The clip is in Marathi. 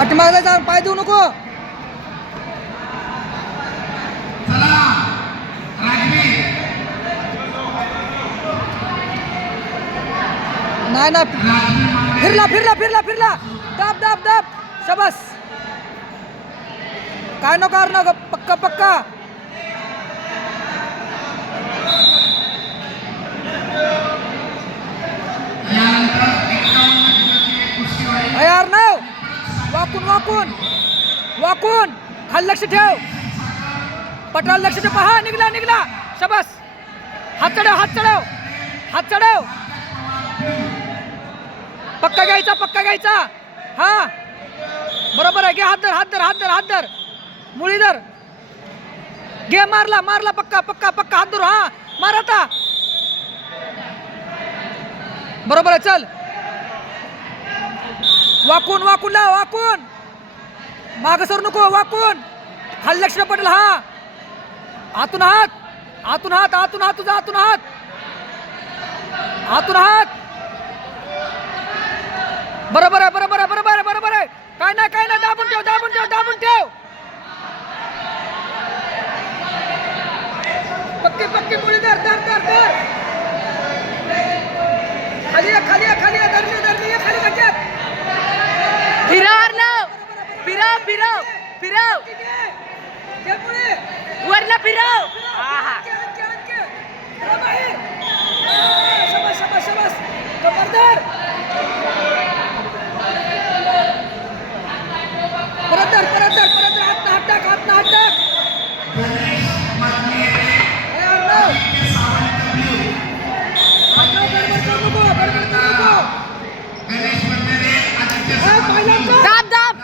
पाठीमागे जा, पाय देऊ नको. नाही ना, फिरला फिरला फिरला फिरला. दाब दाब दाब. शाबास. काय नको करू नको. पक्का पक्का. यार नाव वाकून वाकून वाकून खाली लक्ष ठेव. पटराला लक्ष ठेव. पहा निघला निघला. शाबास. हात चढव हात चढव हात चढव. पक्का घ्यायचा पक्का घ्यायचा. हा बरोबर आहे. घे हात धर हात धर हात धर हात धर. मुळी धर. घे मारला मारला. पक्का पक्का पक्का. हात धर. हा मार आता. बरोबर आहे. चल वाकून वाकून लाव. वाकून माग सर नको. वाकून खाली लक्ष पडेल. हा आतून हात आतून हात आतून हात. तुझा आतून हात आतून हात. बरोबर आहे बरोबर आहे बरोबर आहे बरोबर आहे. काय नाही काय नाही. दाबून ठेव दाबून ठेव दाबून ठेव. पक्की पक्की मुळी धर धर धर धर. खाली ये खाली ये खाली ये. धरली धरली. ये खाली बचत. फिरव अर्णव. फिरव फिरव फिरव. वरला फिरव. शाबास शाबास शाबास. कमरदार. परत धर परत धर परत धर. हात हात टाक हात हात टाक. दाब दाब.